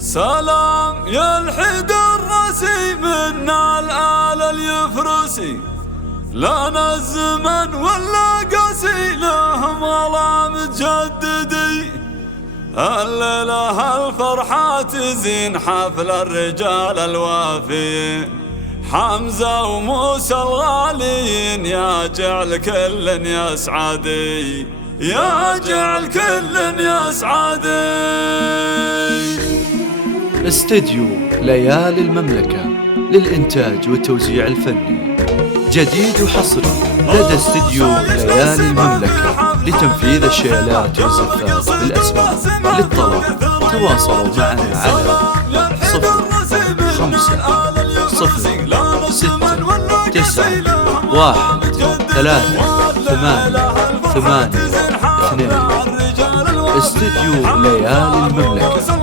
سلام يا الحد الرسي منا الآل اليفرسي، لنا الزمن ولا قاسي لهم والله متجددي. الليلة الفرحة تزين حفل الرجال الوافيين، حمزة وموسى الغاليين، يا جعل كل يسعدي، يا جعل كل يسعدي. استديو ليالي المملكة للإنتاج والتوزيع الفني، جديد وحصري لدى استديو ليالي المملكة لتنفيذ الشيلات والزفات بالأسماء. للطلب تواصلوا معنا على 0506913882. استديو ليالي المملكة.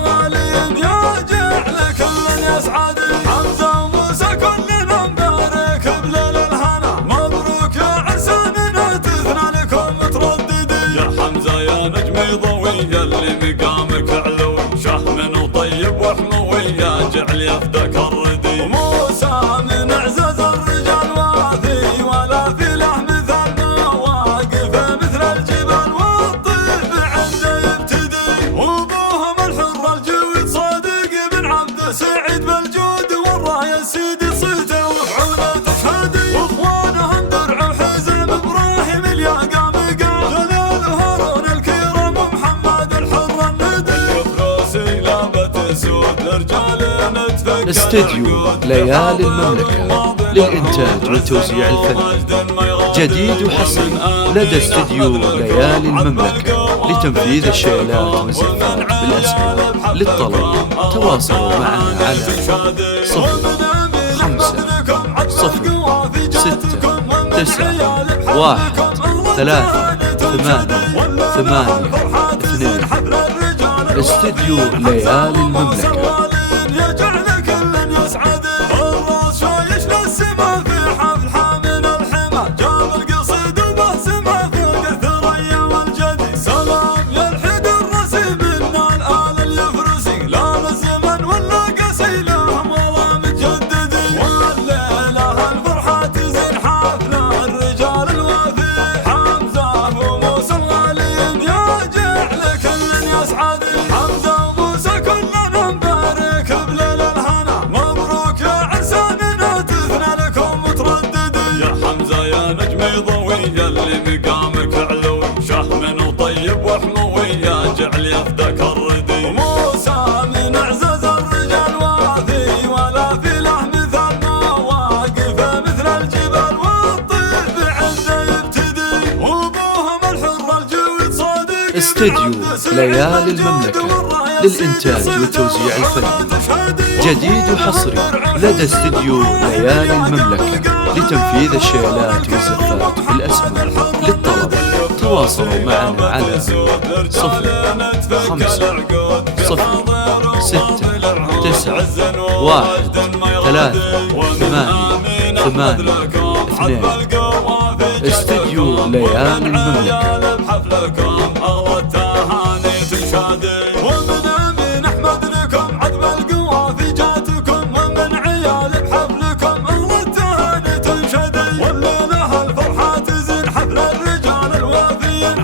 اللي مقامك علوي شهم وطيب وحموي، يا جعل يفدك الردي. وموسى من اعزاز الرجال وافي، ولا في له مثل ما واقف مثل الجبال، والطيب عنده يبتدي. وابوهم الحر الجويد صادق بن عبد سعيد بالجود، والرايه سيدي صيته وفعوله تشهدي. واخوانهم درع وحزم ابراهيم الياقام استديو ليالي المملكة للإنتاج والتوزيع الفني، جديد وحصري لدى استديو ليالي المملكة لتنفيذ الشيلات والزفات بالأسماء. للطلب تواصلوا معنا على 0506913882. استديو ليالي المملكة. اللي مقامك علوي شهم وطيب وحموي، يا جعل يفدك الردي. وموسى من اعزاز الرجال وافي، ولا في له مثل ما واقف مثل الجبال، والطيب عنده يبتدي. وابوهم الحر الجويد صادق. استديو ليالي المملكة للإنتاج والتوزيع الفني، جديد وحصري لدى استديو ليالي المملكة لتنفيذ الشيلات والزفات بالأسماء. للطلب تواصلوا معنا على 0506913882. استديو ليالي المملكة.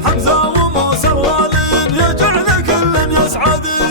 حمزة وموسى الغالين، يا جعل كل يسعدي.